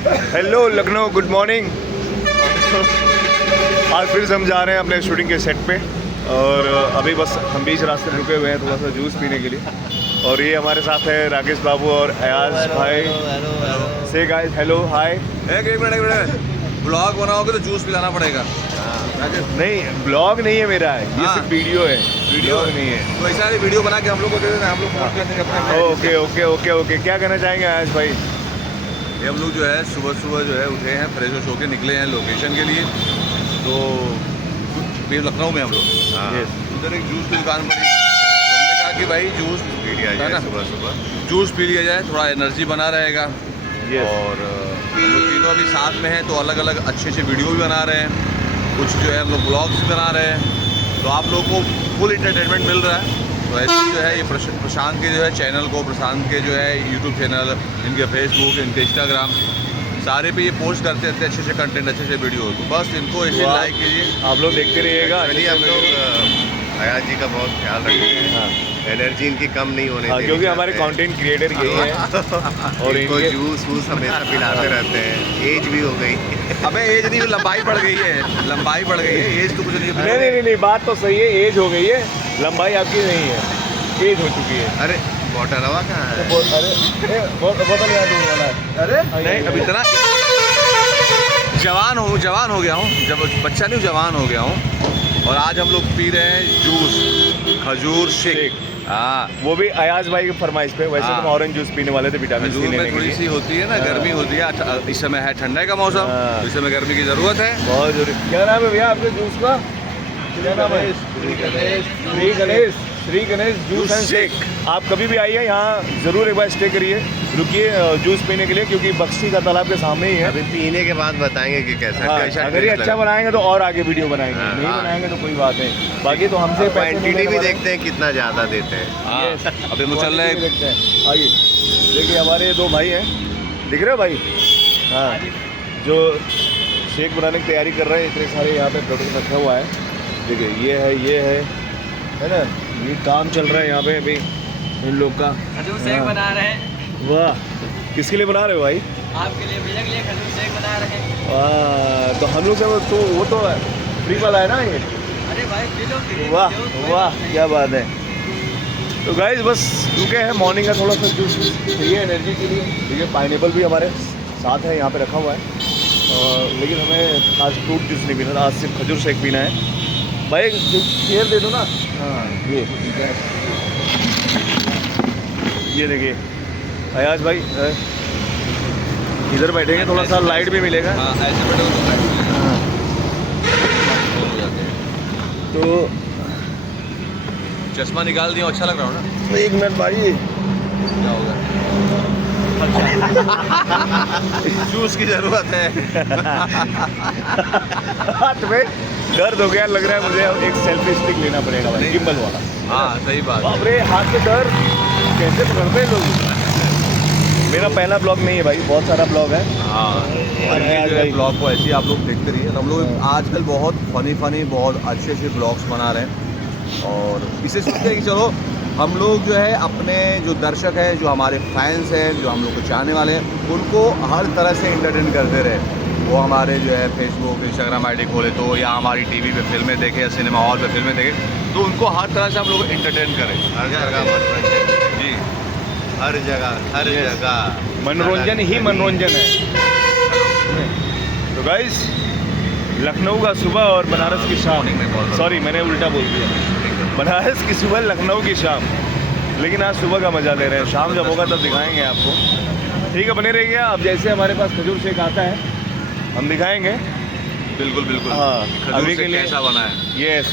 Hello Lucknow, good morning. आज फिर से हम जा रहे हैं अपने शूटिंग के सेट पे और अभी बस हम बीच रास्ते रुके हुए हैं थोड़ा सा जूस पीने के लिए। और ये हमारे साथ है राकेश बाबू और अयाज भाई। से गाइस हेलो हाय। एक मिनट ब्लॉग बनाओगे तो जूस पिलाना पड़ेगा। नहीं ब्लॉग नहीं है मेरा, ये हाँ। सिर्फ वीडियो है, वीडियो नहीं है। तो ऐसा वीडियो बना के हम लोग को दे देना, हम लोग पोस्ट कर देंगे अपने। ओके ओके ओके ओके, क्या कहना चाहेंगे अयाज भाई? ये हम लोग जो है सुबह जो है उठे हैं, फ्रेश होश होके निकले हैं लोकेशन के लिए। तो फिर लखनऊ में हम लोग उधर एक जूस की दुकान पड़ी, तो हमने कहा कि भाई जूस पी लिया जाए, सुबह जूस पी लिया जाए, थोड़ा एनर्जी बना रहेगा। और हम लोग तीनों अभी साथ में हैं तो अलग अलग अच्छे वीडियो भी बना रहे हैं, कुछ जो है हम लोग ब्लॉग्स भी बना रहे हैं, तो आप लोग को फुल इंटरटेनमेंट मिल रहा है। तो ऐसे जो है ये प्रशांत के जो है चैनल को, प्रशांत के जो है यूट्यूब चैनल, इनके फेसबुक, इनके इंस्टाग्राम सारे पे ये पोस्ट करते रहते हैं अच्छे कंटेंट, अच्छे वीडियो। तो बस इनको ऐसे लाइक कीजिए, आप लोग देखते रहिएगा। हम लोग अयाज जी का बहुत ख्याल रखते हैं, एनर्जी इनकी कम नहीं होने देनी क्योंकि हमारे कंटेंट क्रिएटर यही हैं और इनको इनके जूस वूस हमेशा पिलाते रहते हैं। एज भी हो गई। अबे एज नहीं, लंबाई बढ़ गई है, लंबाई बढ़ गई है, एज तो कुछ नहीं है। नहीं, बात तो सही है, एज हो गई है, लंबाई आपकी नहीं है, एज हो चुकी है। अरे बॉटल हवा कहाँ है? अरे बोतल यहाँ दूर वाला है। अरे नहीं, अभी इतना जवान हो गया हूँ, जब बच्चा नहीं जवान हो गया हूँ। और आज हम लोग पी रहे हैं जूस, खजूर शेक। हाँ, वो भी अयाज भाई की फरमाइश पे। वैसे तो हम ऑरेंज जूस पीने वाले थे, विटामिन सी खजूर लेने में के थोड़ी लिए। सी होती है ना, गर्मी होती है, इस समय है ठंडे का मौसम, तो इस समय गर्मी की ज़रूरत है। बहुत जरूरी। क्या नाम है भैया आपके जूस का? क्या नाम है? Shri Ganesh juice and shake. आप कभी भी आइए यहाँ, ज़रूर एक बार स्टे करिए, रुकिए जूस पीने के लिए, क्योंकि बख्शी का तालाब के सामने ही है। अभी पीने के बाद बताएंगे कि कैसा हाँ, कैसा अगर ये अच्छा बनाएंगे तो और आगे वीडियो बनाएंगे, नहीं बनाएंगे तो कोई बात नहीं। बाकी तो हमसे क्वांटिटी भी देखते हैं कितना ज़्यादा देते हैं। हाँ, अभी हम चल रहे हैं। देखते हैं आइए। देखिए हमारे दो भाई हैं, दिख रहे हो भाई? हाँ, जो शेक बनाने की तैयारी कर रहे हैं। इतने सारे यहाँ पे प्रोडक्ट रखा हुआ है, देखिए ये है ना, ये काम चल रहा है यहाँ पे अभी इन लोग का। खजूर शेक बना रहे हैं। वाह, किसके लिए बना रहे हो भाई? आपके लिए, भैया के लिए खजूर शेक बना रहे हैं। वाह, तो हम लोग से तो वो तो फ्री वाला है ना ये? अरे भाई किलो वाह वाह, क्या बात है। तो गाइस बस रुके हैं, मॉर्निंग का थोड़ा सा जूस चाहिए एनर्जी के लिए। देखिए पाइनएप्पल भी हमारे साथ है, यहाँ पे रखा हुआ है। लेकिन हमें आज फ्रूट जूस नहीं पीना था, आज सिर्फ खजूर शेक पीना है। भाई शेयर दे दो ना। हाँ ये देखिए अयाज भाई इधर बैठेंगे, थोड़ा सा लाइट भी मिलेगा। हाँ, ऐसे बैठे हो तो लाइट मिलेगा। हाँ, हो जाते हैं। तो चश्मा निकाल दिया, अच्छा लग रहा हो ना? एक मिनट भाई, क्या होगा? जूस की जरूरत है। हाथ में दर्द हो गया लग रहा है मुझे, अब एक सेल्फी स्टिक लेना पड़ेगा भाई, गिम्बल वाला। हाँ सही बात। बाप रे, हाथ में दर्द कैसे पकड़ते हैं लोग। मेरा पहला ब्लॉग नहीं है भाई, बहुत सारा ब्लॉग है। हाँ, और ये जो है ब्लॉग को ऐसे ही आप लोग देखते रहिए। हम लोग आजकल बहुत फनी बहुत अच्छे ब्लॉग्स बना रहे हैं, और इसे सोचते हैं कि चलो हम लोग जो है अपने जो दर्शक हैं, जो हमारे फैंस हैं, जो हम लोग को चाहने वाले हैं, उनको हर तरह से इंटरटेन करते रहे। वो हमारे जो है फेसबुक इंस्टाग्राम आईडी खोले तो, या हमारी टीवी पे फिल्में देखें, या सिनेमा हॉल पे फिल्में देखें, तो उनको हर तरह से हम लोग इंटरटेन करें। हर जगह मनोरंजन, जी, हर जगह मनोरंजन ही मनोरंजन है। तो गाइस लखनऊ का सुबह और बनारस की शाम, सॉरी मैंने उल्टा बोल दिया, बनारस की सुबह लखनऊ की शाम। लेकिन आज सुबह का मजा ले रहे हैं, शाम जब होगा तब दिखाएंगे आपको। ठीक है, बने रहिए। अब जैसे हमारे पास खजूर शेक आता है हम दिखाएंगे। बिल्कुल। हाँ, खजूर अभी से के लिए कैसा बना है? यस।